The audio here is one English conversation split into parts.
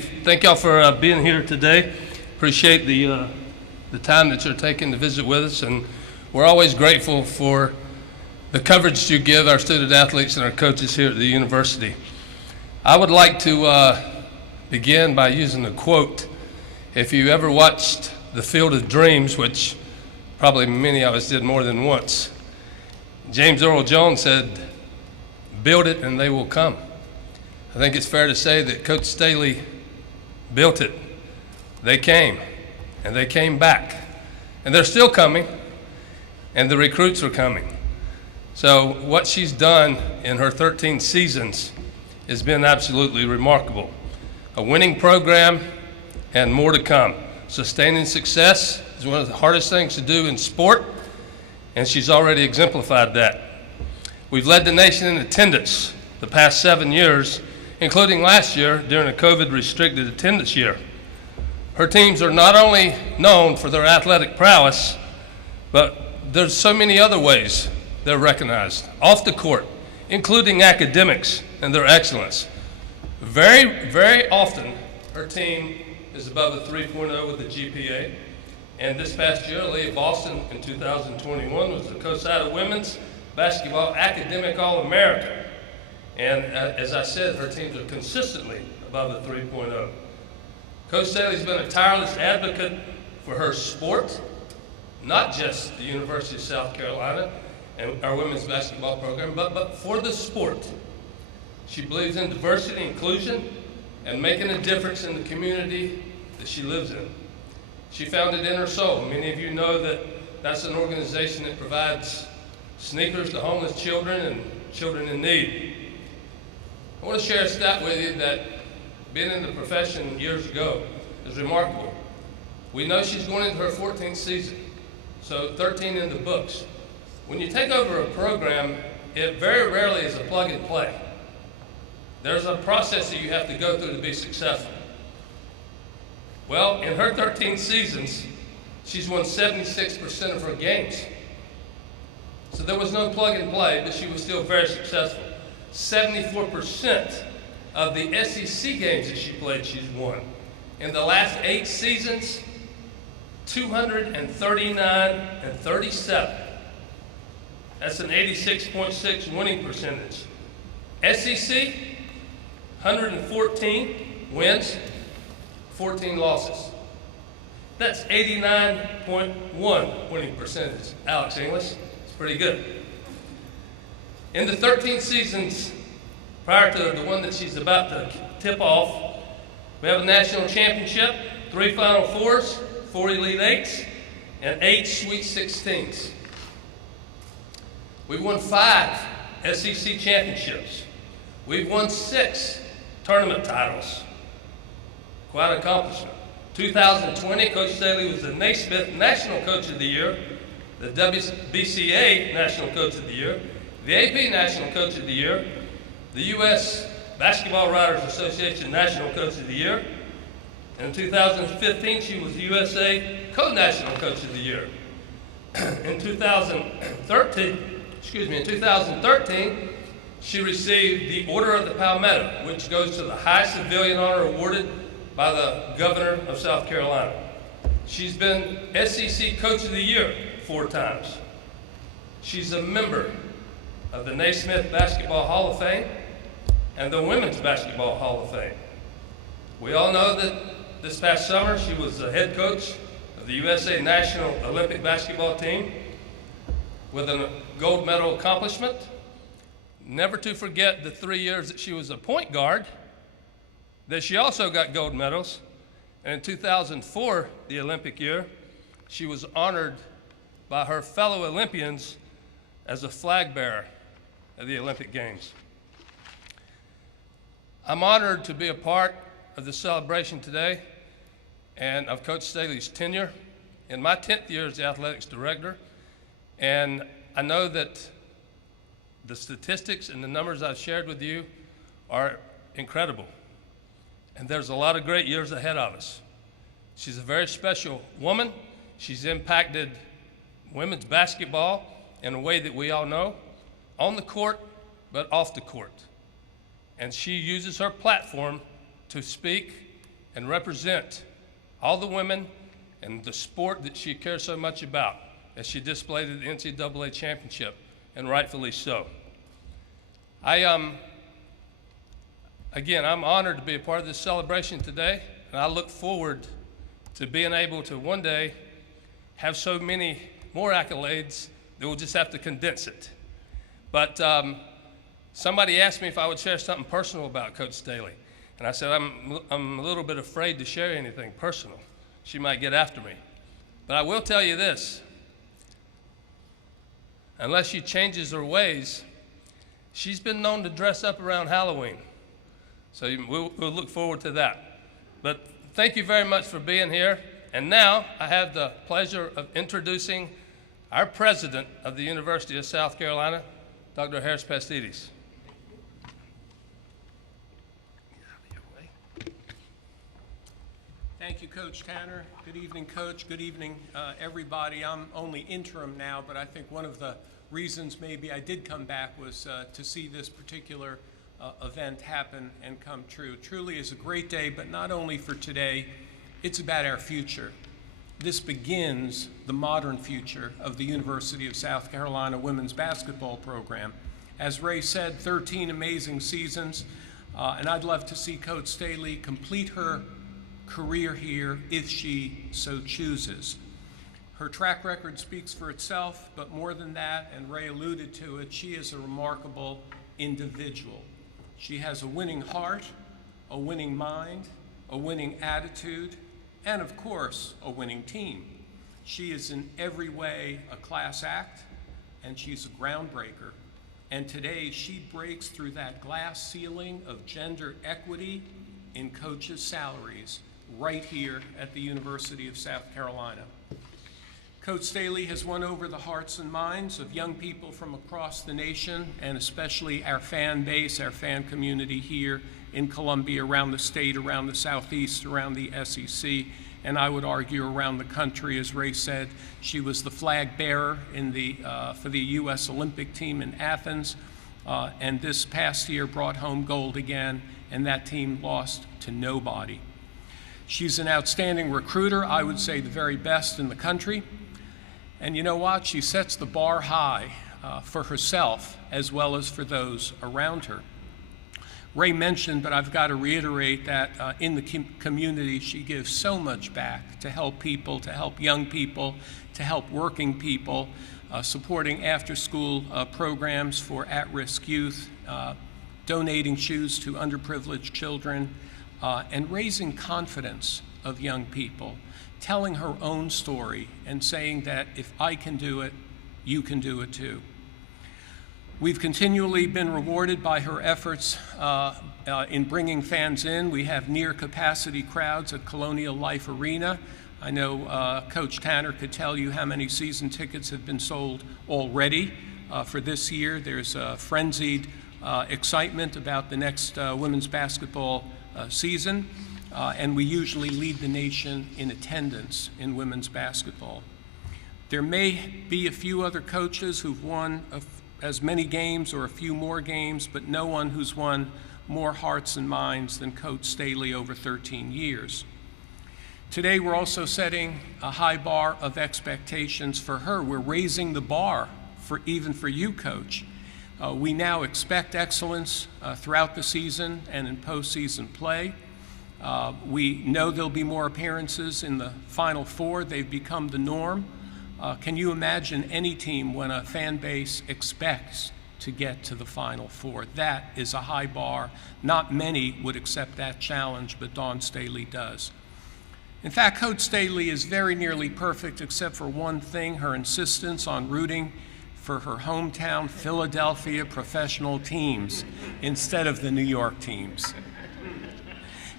Thank y'all for being here today. Appreciate the time that you're taking to visit with us, and we're always grateful for the coverage you give our student athletes and our coaches here at the university. I would like to begin by using a quote. If you ever watched The Field of Dreams, which probably many of us did more than once, James Earl Jones said, "Build it and they will come." I think it's fair to say that Coach Staley built it. They came, and they came back. And they're still coming, and the recruits are coming. So what she's done in her 13 seasons has been absolutely remarkable. A winning program and more to come. Sustaining success is one of the hardest things to do in sport, and she's already exemplified that. We've led the nation in attendance the past 7 years, including last year during a COVID-restricted attendance year. Her teams are not only known for their athletic prowess, but there's so many other ways they're recognized off the court, including academics and their excellence. Very, very often, her team is above a 3.0 with a GPA. And this past year, Leah Boston in 2021 was the COSIDA Women's Basketball Academic All-America. And as I said, her teams are consistently above a 3.0. Coach Staley's been a tireless advocate for her sport, not just the University of South Carolina and our women's basketball program, but for the sport. She believes in diversity, inclusion, and making a difference in the community that she lives in. She founded Inner Soul. Many of you know that that's an organization that provides sneakers to homeless children and children in need. I want to share a stat with you that being in the profession years ago is remarkable. We know she's going into her 14th season, so 13 in the books. When you take over a program, it very rarely is a plug and play. There's a process that you have to go through to be successful. Well, in her 13 seasons, she's won 76% of her games. So there was no plug and play, but she was still very successful. 74% of the SEC games that she played, she's won. In the last 8 seasons, 239-37. That's an 86.6 winning percentage. SEC, 114 wins, 14 losses. That's 89.1 winning percentage. Alex English, it's pretty good. In the 13 seasons prior to the one that she's about to tip off, we have a national championship, 3 Final Fours, 4 Elite Eights, and 8 Sweet 16s. We've won 5 SEC championships. We've won 6 tournament titles. Quite an accomplishment. 2020, Coach Staley was the Naismith National Coach of the Year, the WBCA National Coach of the Year, the AP National Coach of the Year, the U.S. Basketball Writers Association National Coach of the Year, and in 2015 she was the USA Co-National Coach of the Year. In 2013, she received the Order of the Palmetto, which goes to the highest civilian honor awarded by the Governor of South Carolina. She's been SEC Coach of the Year 4 times. She's a member of the Naismith Basketball Hall of Fame and the Women's Basketball Hall of Fame. We all know that this past summer she was the head coach of the USA National Olympic Basketball Team with a gold medal accomplishment. Never to forget the 3 years that she was a point guard, that she also got gold medals. And in 2004, the Olympic year, she was honored by her fellow Olympians as a flag bearer of the Olympic Games. I'm honored to be a part of the celebration today and of Coach Staley's tenure. In my 10th year as the athletics director, and I know that the statistics and the numbers I've shared with you are incredible. And there's a lot of great years ahead of us. She's a very special woman. She's impacted women's basketball in a way that we all know, on the court, but off the court. And she uses her platform to speak and represent all the women and the sport that she cares so much about as she displayed at the NCAA championship, and rightfully so. Again, I'm honored to be a part of this celebration today, and I look forward to being able to one day have so many more accolades that we'll just have to condense it. But somebody asked me if I would share something personal about Coach Staley, and I said I'm a little bit afraid to share anything personal. She might get after me. But I will tell you this, unless she changes her ways, she's been known to dress up around Halloween. So we'll look forward to that. But thank you very much for being here. And now I have the pleasure of introducing our president of the University of South Carolina, Dr. Harris Pastides. Thank you, Coach Tanner. Good evening, Coach. Good evening, everybody. I'm only interim now, but I think one of the reasons maybe I did come back was to see this particular event happen and come true. Truly is a great day, but not only for today, it's about our future. This begins the modern future of the University of South Carolina women's basketball program. As Ray said, 13 amazing seasons, and I'd love to see Coach Staley complete her career here if she so chooses. Her track record speaks for itself, but more than that, and Ray alluded to it, she is a remarkable individual. She has a winning heart, a winning mind, a winning attitude, and of course, a winning team. She is in every way a class act, and she's a groundbreaker. And today, she breaks through that glass ceiling of gender equity in coaches' salaries right here at the University of South Carolina. Coach Staley has won over the hearts and minds of young people from across the nation, and especially our fan base, our fan community here in Columbia, around the state, around the Southeast, around the SEC, and I would argue around the country. As Ray said, she was the flag bearer for the U.S. Olympic team in Athens, and this past year brought home gold again, and that team lost to nobody. She's an outstanding recruiter, I would say the very best in the country. And you know what? She sets the bar high for herself as well as for those around her. Ray mentioned, but I've got to reiterate that in the community, she gives so much back to help people, to help young people, to help working people, supporting after-school programs for at-risk youth, donating shoes to underprivileged children, and raising confidence of young people, telling her own story and saying that if I can do it, you can do it too. We've continually been rewarded by her efforts in bringing fans in. We have near capacity crowds at Colonial Life Arena. I know Coach Tanner could tell you how many season tickets have been sold already for this year. There's frenzied excitement about the next women's basketball season, and we usually lead the nation in attendance in women's basketball. There may be a few other coaches who've won as many games or a few more games, but no one who's won more hearts and minds than Coach Staley over 13 years. Today, we're also setting a high bar of expectations for her. We're raising the bar even for you, Coach. We now expect excellence throughout the season and in postseason play. We know there'll be more appearances in the Final Four. They've become the norm. Can you imagine any team when a fan base expects to get to the Final Four? That is a high bar. Not many would accept that challenge, but Dawn Staley does. In fact, Coach Staley is very nearly perfect except for one thing, her insistence on rooting for her hometown Philadelphia professional teams instead of the New York teams.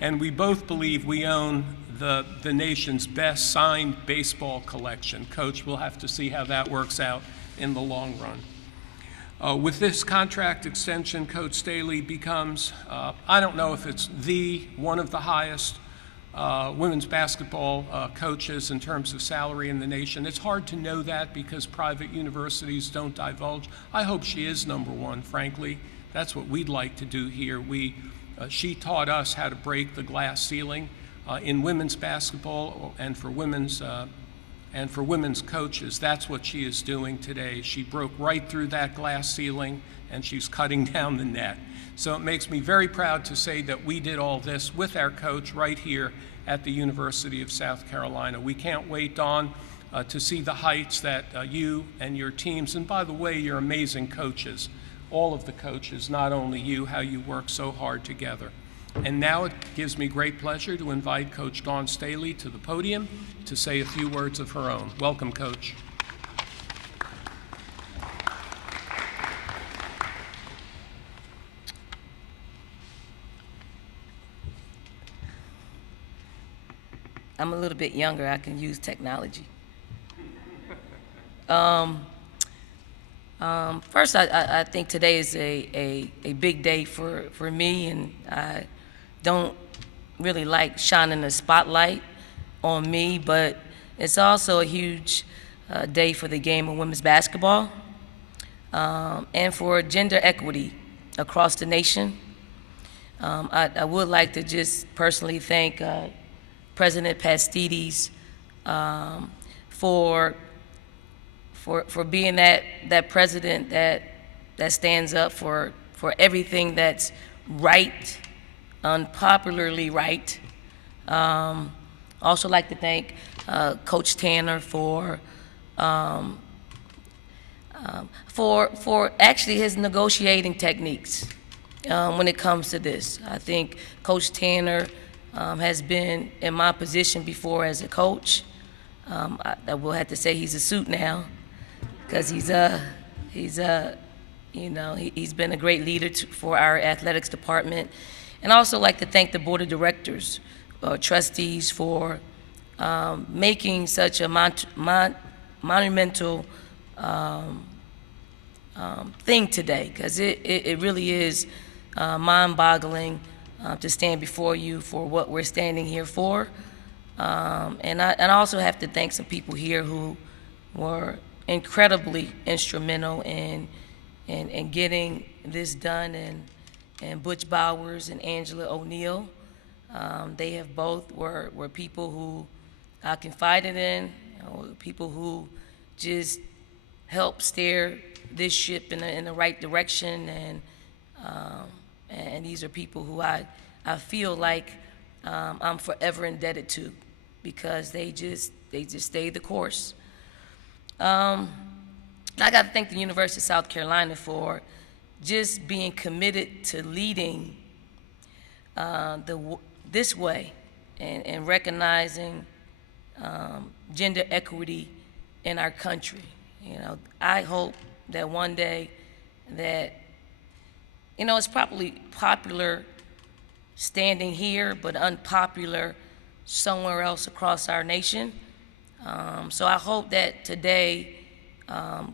And we both believe we own the nation's best signed baseball collection. Coach, we'll have to see how that works out in the long run. With this contract extension, Coach Staley becomes, I don't know if it's one of the highest women's basketball coaches in terms of salary in the nation. It's hard to know that because private universities don't divulge. I hope she is number one, frankly. That's what we'd like to do here. She taught us how to break the glass ceiling in women's basketball and for women's coaches. That's what she is doing today. She broke right through that glass ceiling, and she's cutting down the net. So it makes me very proud to say that we did all this with our coach right here at the University of South Carolina. We can't wait, Dawn, to see the heights that you and your teams, and by the way, your amazing coaches, all of the coaches, not only you, how you work so hard together. And now it gives me great pleasure to invite Coach Dawn Staley to the podium to say a few words of her own. Welcome, Coach. I'm a little bit younger. I can use technology. First, I think today is a big day for me, and I don't really like shining the spotlight on me, but it's also a huge day for the game of women's basketball and for gender equity across the nation. I would like to just personally thank President Pastides for being that president that stands up for everything that's right, unpopularly right. Also like to thank Coach Tanner for actually his negotiating techniques when it comes to this. I think Coach Tanner has been in my position before as a coach. I will have to say he's a suit now, because he's been a great leader for our athletics department. And I also like to thank the board of directors, trustees, for making such a monumental thing today, because it really is mind-boggling to stand before you for what we're standing here for. And I also have to thank some people here who were incredibly instrumental in getting this done, and Butch Bowers and Angela O'Neill. They have both were people who I confided in, people who just helped steer this ship in the right direction, and these are people who I feel like I'm forever indebted to, because they just stayed the course. I got to thank the University of South Carolina for just being committed to leading this way and recognizing gender equity in our country. I hope that one day that, it's probably popular standing here, but unpopular somewhere else across our nation. So I hope that today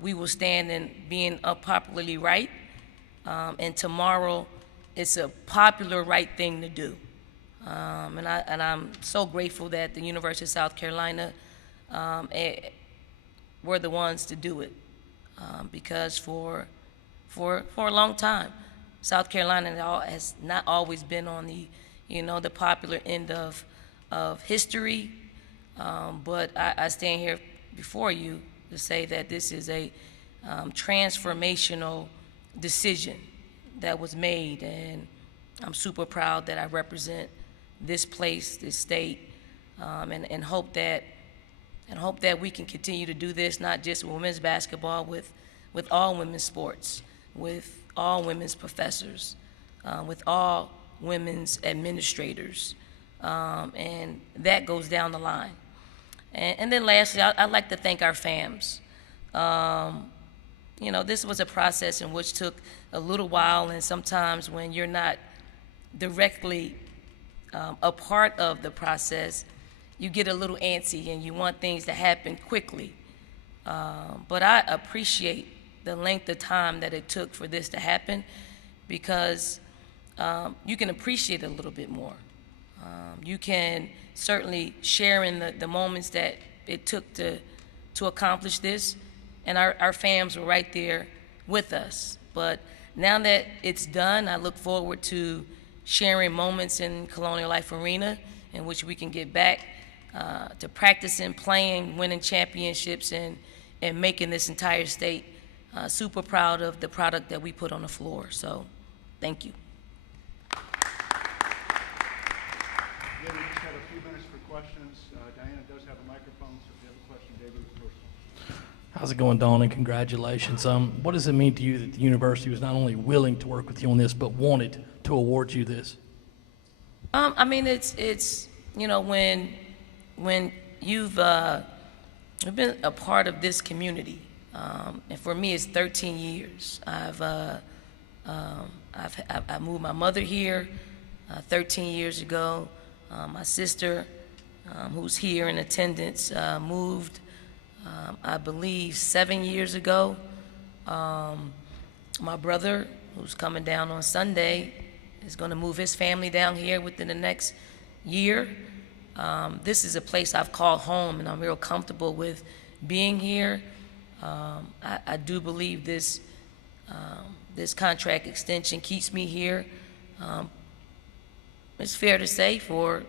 we will stand in being unpopularly right, and tomorrow it's a popular right thing to do. And I'm so grateful that the University of South Carolina were the ones to do it, because for a long time, South Carolina has not always been on the the popular end of history, but I stand here before you to say that this is a transformational decision that was made, and I'm super proud that I represent this place, this state, and hope that we can continue to do this, not just with women's basketball, with all women's sports, with all women's professors, with all women's administrators, and that goes down the line. And then lastly, I'd like to thank our FAMs. This was a process in which took a little while, and sometimes when you're not directly a part of the process, you get a little antsy and you want things to happen quickly. But I appreciate the length of time that it took for this to happen, because you can appreciate it a little bit more. You can certainly share in the moments that it took to accomplish this, and our fams were right there with us. But now that it's done, I look forward to sharing moments in Colonial Life Arena in which we can get back to practicing, playing, winning championships, and making this entire state super proud of the product that we put on the floor. So, thank you. Yeah, we just have a few minutes for questions. Diana does have a microphone, so if you have a question, David is first. How's it going, Dawn, and congratulations. What does it mean to you that the university was not only willing to work with you on this, but wanted to award you this? I mean, it's you know, when you've been a part of this community, and for me, it's 13 years. I moved my mother here 13 years ago. My sister, who's here in attendance, moved, I believe, 7 years ago. My brother, who's coming down on Sunday, is going to move his family down here within the next year. This is a place I've called home, and I'm real comfortable with being here. I do believe this contract extension keeps me here. It's fair to say for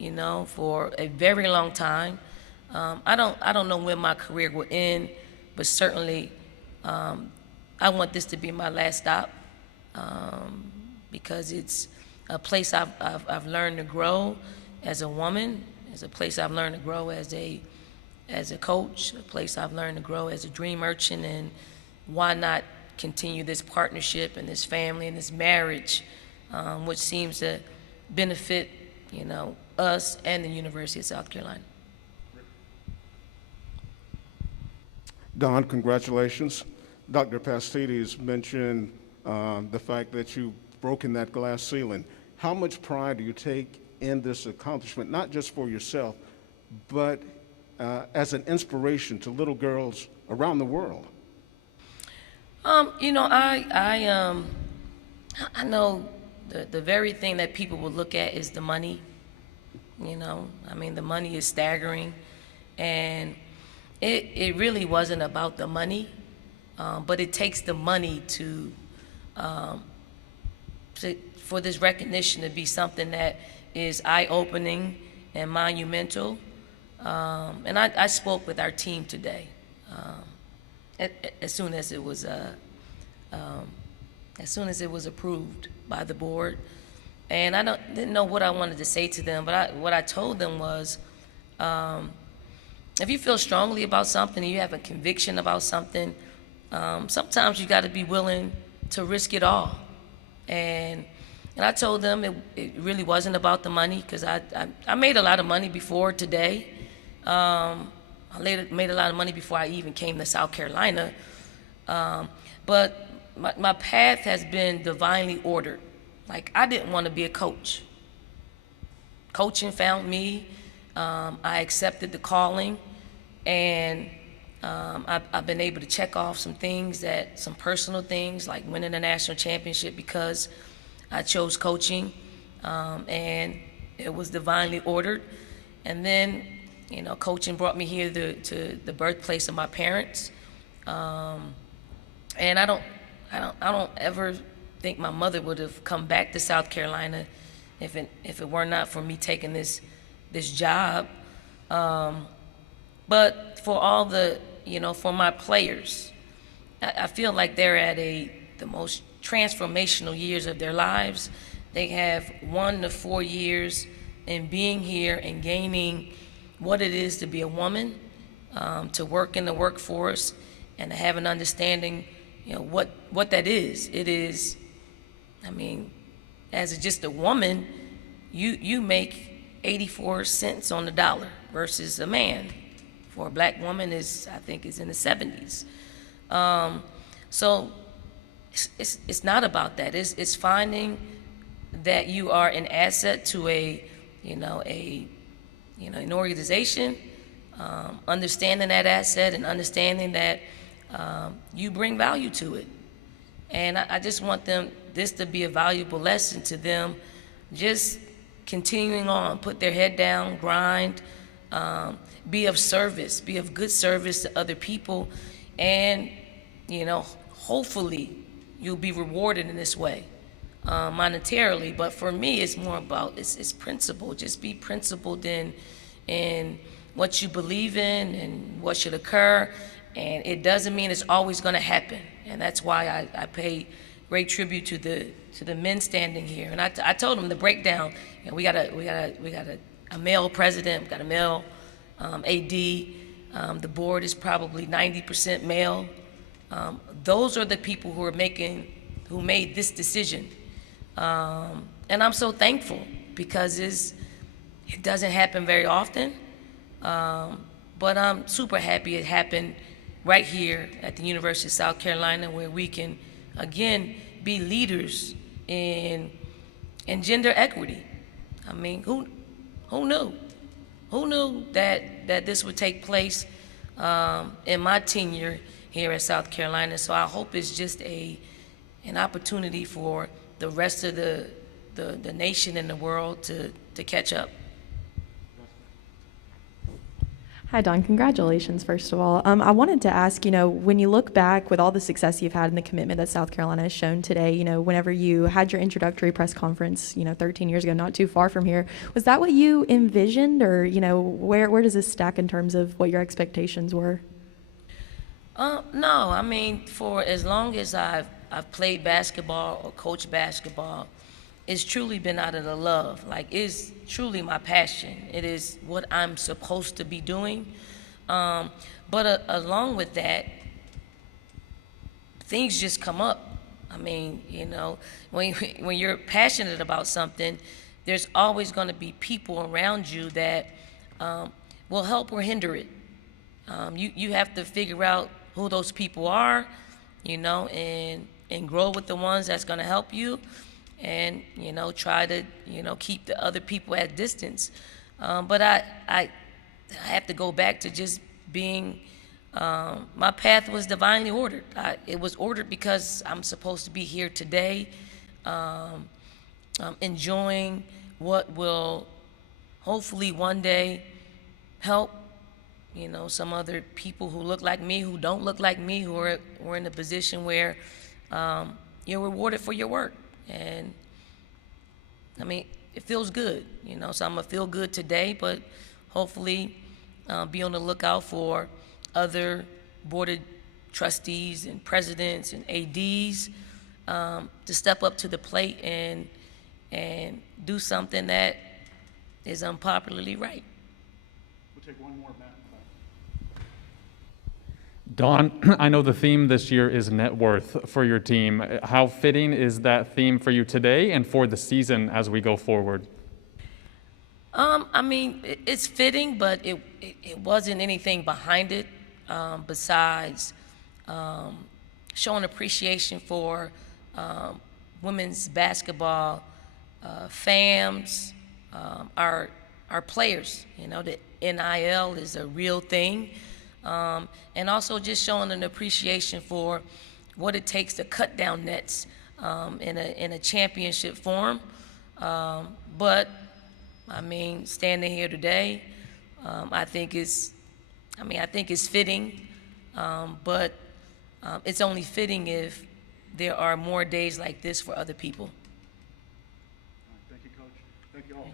a very long time. I don't know when my career will end, but certainly I want this to be my last stop, because it's a place I've learned to grow as a woman. It's a place I've learned to grow as a coach, a place I've learned to grow as a dream merchant, and why not continue this partnership and this family and this marriage, which seems to benefit, us and the University of South Carolina. Don, congratulations. Dr. Pastides mentioned the fact that you've broken that glass ceiling. How much pride do you take in this accomplishment, not just for yourself, but as an inspiration to little girls around the world? I know the very thing that people will look at is the money. The money is staggering, and it really wasn't about the money, but it takes the money for this recognition to be something that is eye-opening and monumental. And I spoke with our team today, as soon as it was approved by the board, and I didn't know what I wanted to say to them, but what I told them was, if you feel strongly about something and you have a conviction about something, sometimes you got to be willing to risk it all. And I told them it really wasn't about the money, because I made a lot of money before today. I made a lot of money before I even came to South Carolina. But my path has been divinely ordered. Like, I didn't want to be a coach. Coaching found me. I accepted the calling, and I've been able to check off some personal things, like winning a national championship, because I chose coaching, and it was divinely ordered. And then, coaching brought me here to the birthplace of my parents, and I don't ever think my mother would have come back to South Carolina if it were not for me taking this job. But for all for my players, I feel like they're at the most transformational years of their lives. They have 1 to 4 years in being here and gaining what it is to be a woman, to work in the workforce, and to have an understanding, what that is. It is, as just a woman, you make 84 cents on the dollar versus a man. For a black woman, I think is in the 70s. So it's not about that. It's finding that you are an asset to an organization, understanding that asset and understanding that you bring value to it. And I just want this to be a valuable lesson to them, just continuing on, put their head down, grind, be of service, be of good service to other people, and hopefully you'll be rewarded in this way. monetarily, but for me, it's more about it's principle. Just be principled in what you believe in and what should occur, and it doesn't mean it's always going to happen. And that's why I pay great tribute to the men standing here. And I told them the breakdown. You know, we got a male president, we got a male AD. The board is probably 90% male. Those are the people who made this decision. And I'm so thankful because it doesn't happen very often. But I'm super happy it happened right here at the University of South Carolina, where we can, again, be leaders in gender equity. I mean, who knew? Who knew that this would take place in my tenure here at South Carolina? So I hope it's just an opportunity for the rest of the nation and the world to catch up. Hi, Don. Congratulations, first of all. I wanted to ask, when you look back with all the success you've had and the commitment that South Carolina has shown today, whenever you had your introductory press conference, 13 years ago, not too far from here, was that what you envisioned, or, where does this stack in terms of what your expectations were? No, I mean, for as long as I've played basketball or coached basketball, it's truly been out of the love. Like, it's truly my passion. It is what I'm supposed to be doing. But along with that, things just come up. I mean, when you're passionate about something, there's always going to be people around you that will help or hinder it. You have to figure out who those people are, and grow with the ones that's going to help you. And try to keep the other people at distance, but I have to go back to just being my path was divinely ordered. It was ordered because I'm supposed to be here today, enjoying what will hopefully one day help some other people who look like me, who don't look like me, who are in a position where you're rewarded for your work. And I mean, it feels good, so I'm gonna feel good today, but hopefully be on the lookout for other board of trustees and presidents and ADs to step up to the plate and do something that is unpopularly right. We'll take one more, Matt. Dawn, I know the theme this year is net worth for your team. How fitting is that theme for you today and for the season as we go forward? I mean, it's fitting, but it wasn't anything behind it besides showing appreciation for women's basketball fans, our players. The NIL is a real thing. And also just showing an appreciation for what it takes to cut down nets in a championship form. But I mean, standing here today, I think it's fitting, but it's only fitting if there are more days like this for other people. Thank you, Coach. Thank you all.